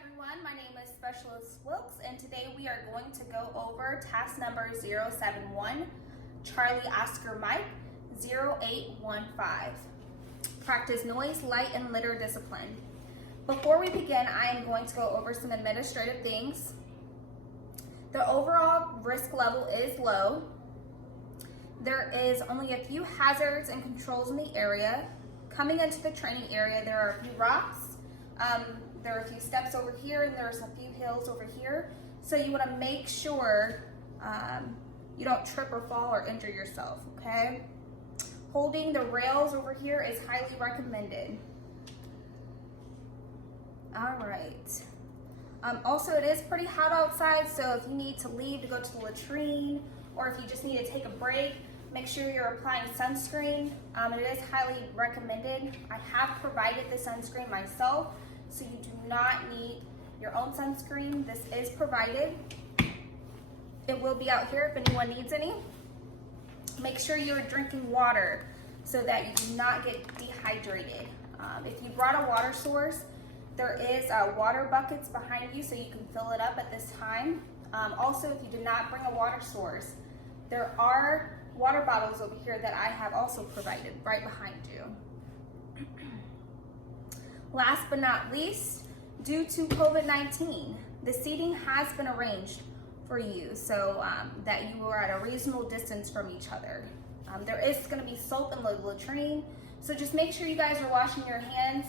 everyone, my name is Specialist Wilkes, and today we are going to go over task number 071, Charlie Oscar Mike 0815. Practice noise, light, and litter discipline. Before we begin, I am going to go over some administrative things. The overall risk level is low. There is only a few hazards and controls in the area. Coming into the training area, there are a few rocks. There are a few steps over here, and there's a few hills over here. So you want to make sure you don't trip or fall or injure yourself, okay? Holding the rails over here is highly recommended. All right. Also, it is pretty hot outside, so if you need to leave to go to the latrine, or if you just need to take a break, make sure you're applying sunscreen. It is highly recommended. I have provided the sunscreen myself, so you do not need your own sunscreen. This is provided. It will be out here if anyone needs any. Make sure you're drinking water so that you do not get dehydrated. If you brought a water source, there is water buckets behind you so you can fill it up at this time. Also, if you did not bring a water source, there are water bottles over here that I have also provided right behind you. Last but not least, due to COVID-19, the seating has been arranged for you so that you are at a reasonable distance from each other. There is going to be soap in the latrine, so just make sure you guys are washing your hands.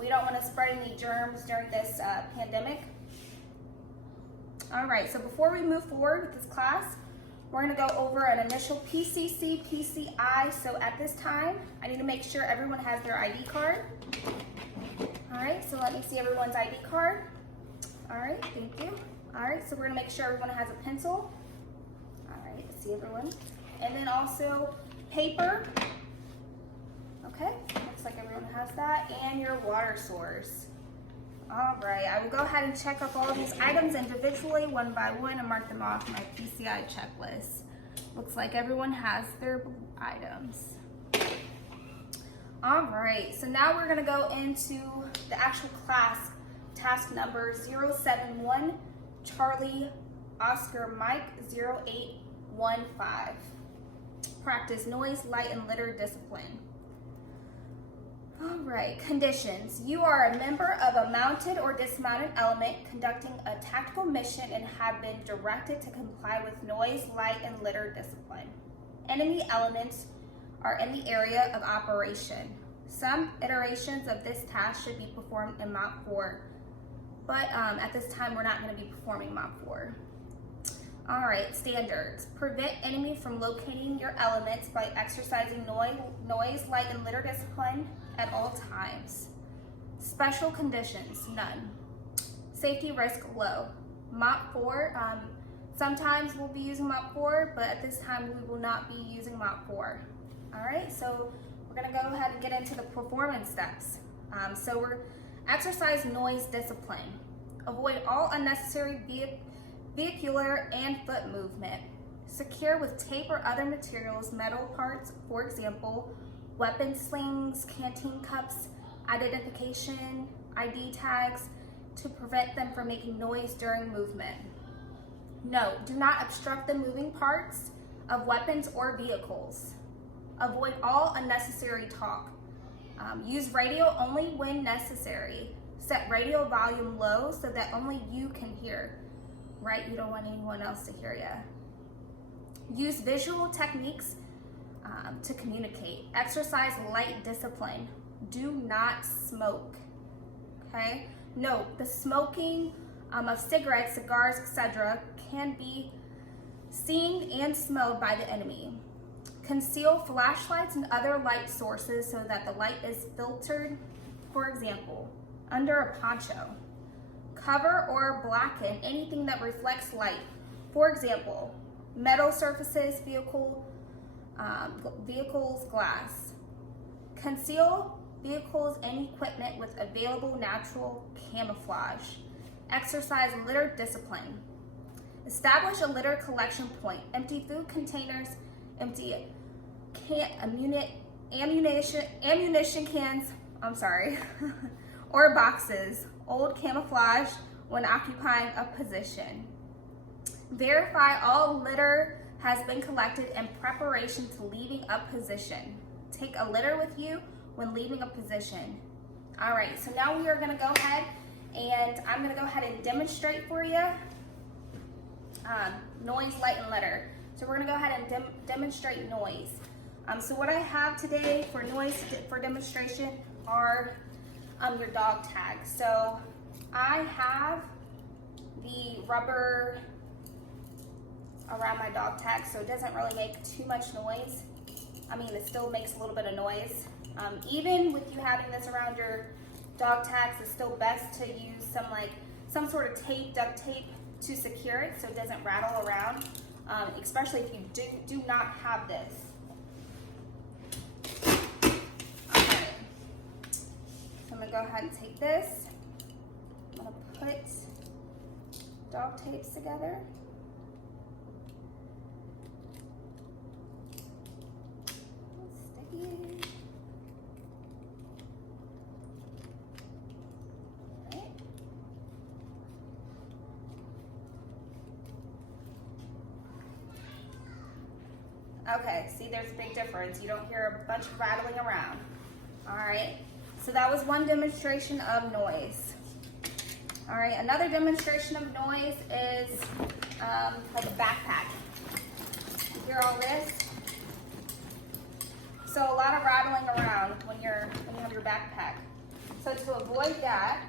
We don't want to spread any germs during this pandemic. All right, so before we move forward with this class, we're going to go over an initial PCC, PCI. So at this time, I need to make sure everyone has their ID card. All right, so let me see everyone's ID card. All right, thank you. All right, so we're going to make sure everyone has a pencil. All right, let's see everyone. And then also paper. Okay, looks like everyone has that. And your water source. All right, I will go ahead and check off all of these items individually, one by one, and mark them off my PCI checklist. Looks like everyone has their items. All right, so now we're gonna go into the actual class, task number 071, Charlie Oscar Mike 0815. Practice noise, light, and litter discipline. All right, conditions. You are a member of a mounted or dismounted element conducting a tactical mission and have been directed to comply with noise, light, and litter discipline. Enemy elements are in the area of operation. Some iterations of this task should be performed in Mach 4, but at this time we're not going to be performing Mach 4. All right, standards. Prevent enemy from locating your elements by exercising noise, light, and litter discipline at all times. Special conditions, none. Safety risk, low. Mach 4, sometimes we'll be using Mach 4, but at this time we will not be using Mach 4. All right, so we're gonna go ahead and get into the performance steps. So we're exercise noise discipline. Avoid all unnecessary vehicular and foot movement. Secure with tape or other materials metal parts, for example, weapon slings, canteen cups, identification, ID tags, to prevent them from making noise during movement. Note, do not obstruct the moving parts of weapons or vehicles. Avoid all unnecessary talk. Use radio only when necessary. Set radio volume low so that only you can hear, right? You don't want anyone else to hear you. Use visual techniques to communicate. Exercise light discipline. Do not smoke, okay? Note, the smoking of cigarettes, cigars, etc. can be seen and smelled by the enemy. Conceal flashlights and other light sources so that the light is filtered, for example, under a poncho. Cover or blacken anything that reflects light, for example, metal surfaces, vehicles glass. Conceal vehicles and equipment with available natural camouflage. Exercise litter discipline. Establish a litter collection point. Empty food containers, empty ammunition cans, or boxes, old camouflage when occupying a position. Verify all litter has been collected in preparation to leaving a position. Take a litter with you when leaving a position. All right, so now we are gonna go ahead and I'm gonna go ahead and demonstrate for you noise, light, and litter. So we're gonna go ahead and demonstrate noise. So what I have today for noise for demonstration are your dog tags. So I have the rubber around my dog tag, so it doesn't really make too much noise. I mean, it still makes a little bit of noise. Even with you having this around your dog tags, it's still best to use some sort of tape, duct tape, to secure it so it doesn't rattle around, especially if you do not have this. Okay, so I'm gonna go ahead and take this. I'm gonna put dog tapes together. Sticky. Okay, see, there's a big difference. You don't hear a bunch of rattling around. All right, so that was one demonstration of noise. All right, another demonstration of noise is like a backpack. You hear all this? So a lot of rattling around when you have your backpack. So to avoid that,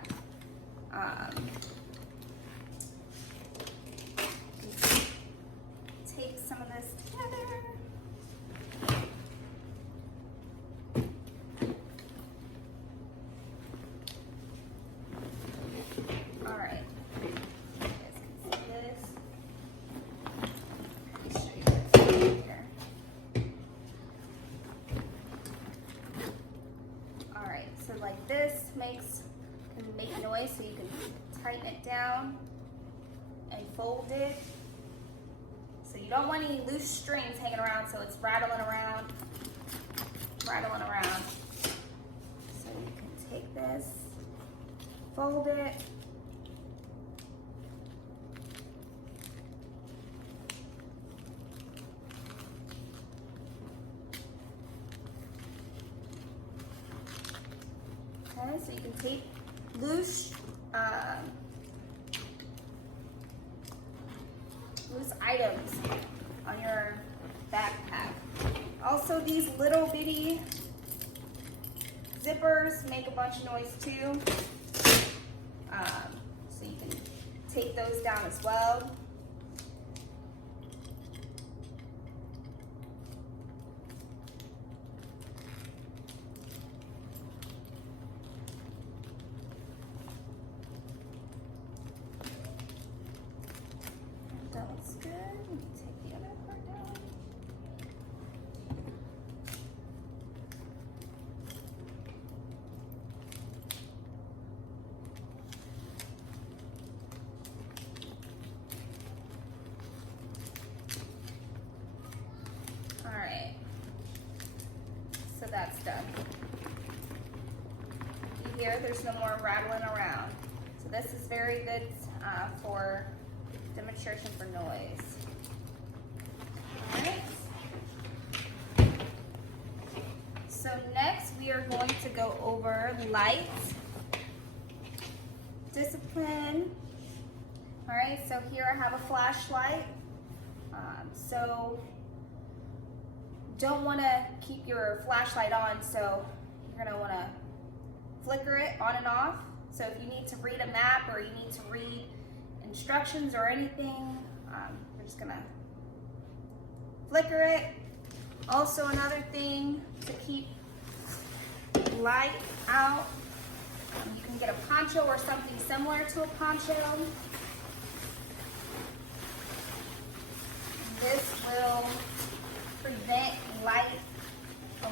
take some of this together. All right. You guys can see this. Let me show you this here. All right. So like this can make noise, so you can tighten it down and fold it. So you don't want any loose strings hanging around so it's rattling around. So you can take this, fold it, okay, so you can take loose items on your backpack. Also, these little bitty zippers make a bunch of noise too. So you can take those down as well. That looks good. Let me take the other part down. All right. So that's done. You hear there's no more rattling around. So this is very good for demonstration for noise. All right. So next we are going to go over light, discipline. All right, so here I have a flashlight. So don't want to keep your flashlight on, so you're going to want to flicker it on and off. So if you need to read a map or you need to read instructions or anything, we're just gonna flicker it. Also, another thing to keep light out, you can get a poncho or something similar to a poncho. This will prevent a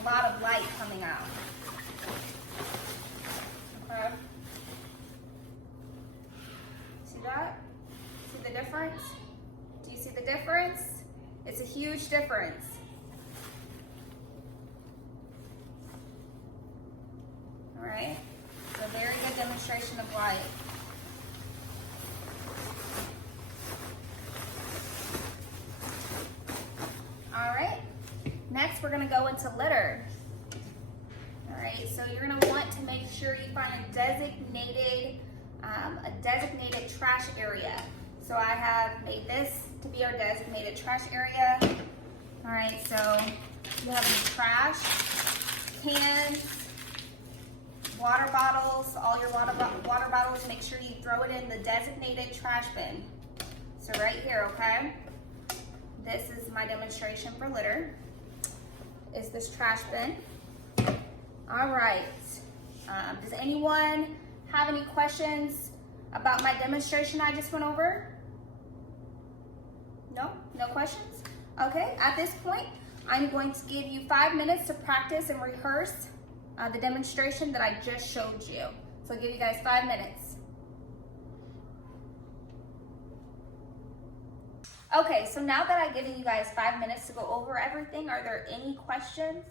lot of light coming out. Okay. See that? See the difference? Do you see the difference? It's a huge difference. All right, so very good demonstration of light. All right, next we're gonna go into litter. All right, so you're gonna want to make sure you find a designated trash area. So I have made this to be our designated trash area. All right, so you have your trash, cans, water bottles, all your water bottles, make sure you throw it in the designated trash bin. So right here, okay? This is my demonstration for litter, is this trash bin. All right, does anyone have any questions about my demonstration I just went over? No? No questions? Okay, at this point, I'm going to give you 5 minutes to practice and rehearse the demonstration that I just showed you. So I'll give you guys 5 minutes. Okay, so now that I've given you guys 5 minutes to go over everything, are there any questions?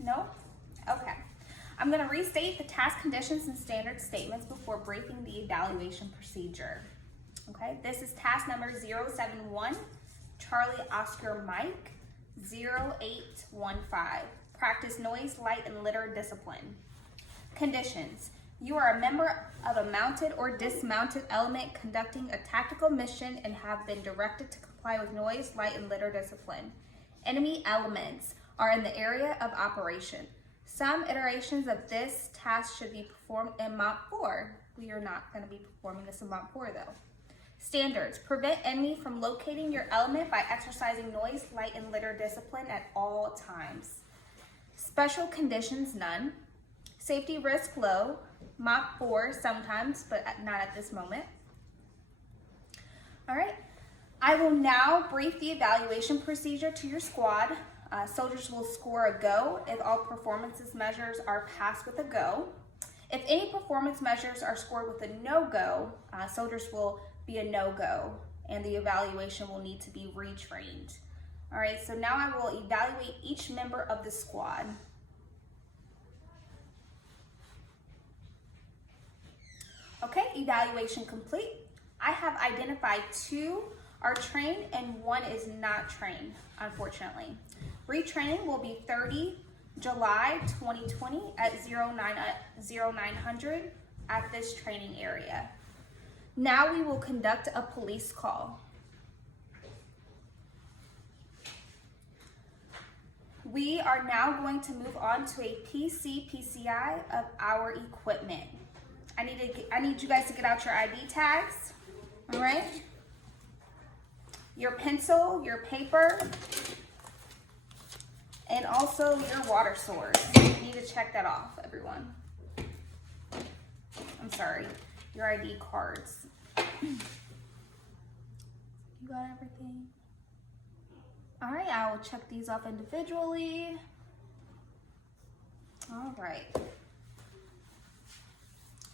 No? Okay. I'm going to restate the task conditions and standard statements before briefing the evaluation procedure. Okay, this is task number 071, Charlie Oscar Mike 0815. Practice noise, light, and litter discipline. Conditions. You are a member of a mounted or dismounted element conducting a tactical mission and have been directed to comply with noise, light, and litter discipline. Enemy elements are in the area of operation. Some iterations of this task should be performed in Mont 4. We are not going to be performing this in Mont 4 though. Standards. Prevent enemy from locating your element by exercising noise, light, and litter discipline at all times. Special conditions, none. Safety risk, low. Mont 4 sometimes, but not at this moment. All right. I will now brief the evaluation procedure to your squad. Soldiers will score a go if all performance measures are passed with a go. If any performance measures are scored with a no-go, soldiers will be a no-go, and the evaluation will need to be retrained. All right, so now I will evaluate each member of the squad. Okay, evaluation complete. I have identified 2 are trained and 1 is not trained, unfortunately. Retraining will be 30 July 2020 at 0900 at this training area. Now we will conduct a police call. We are now going to move on to a PCI of our equipment. I need you guys to get out your ID tags, all right? Your pencil, your paper, and also your water source. You need to check that off, everyone. I'm sorry, your ID cards. You got everything? All right, I will check these off individually. All right.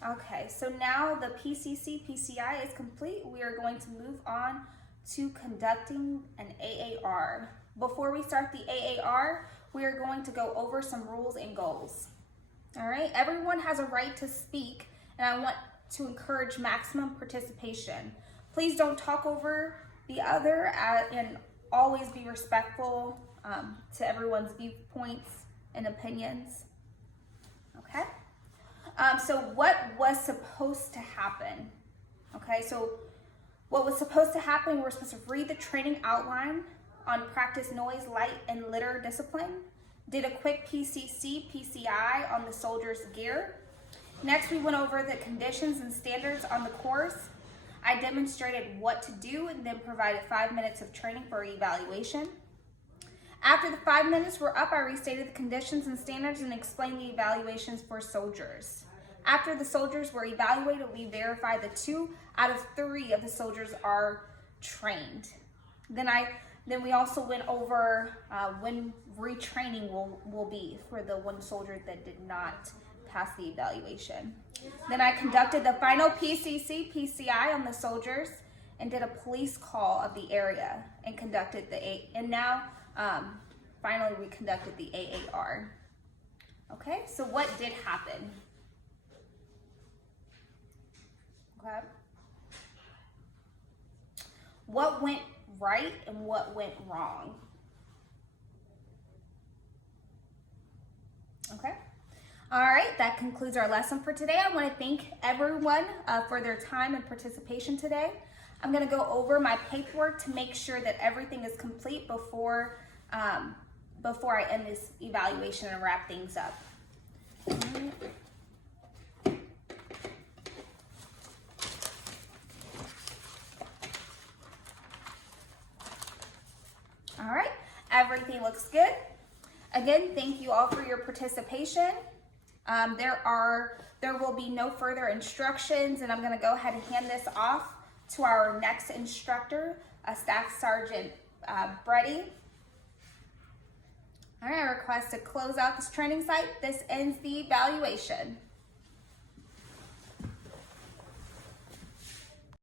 Okay, so now the PCI is complete. We are going to move on to conducting an AAR. Before we start the AAR, we are going to go over some rules and goals. All right, everyone has a right to speak, and I want to encourage maximum participation. Please don't talk over the other and always be respectful to everyone's viewpoints and opinions. Okay? So what was supposed to happen? Okay, so what was supposed to happen, we're supposed to read the training outline on practice noise, light, and litter discipline. Did a quick PCI on the soldier's gear. Next, we went over the conditions and standards on the course. I demonstrated what to do and then provided 5 minutes of training for evaluation. After the 5 minutes were up, I restated the conditions and standards and explained the evaluations for soldiers. After the soldiers were evaluated, we verified that 2 out of 3 of the soldiers are trained. Then we also went over when retraining will be for the 1 soldier that did not pass the evaluation. Then I conducted the final PCI on the soldiers and did a police call of the area and conducted finally we conducted the AAR. Okay, so what did happen? Okay. What went right and what went wrong? Okay. All right, that concludes our lesson for today. I want to thank everyone for their time and participation today. I'm going to go over my paperwork to make sure that everything is complete before I end this evaluation and wrap things up. All right, everything looks good. Again, thank you all for your participation. There will be no further instructions, and I'm going to go ahead and hand this off to our next instructor, Staff Sergeant Brady. All right, I request to close out this training site. This ends the evaluation.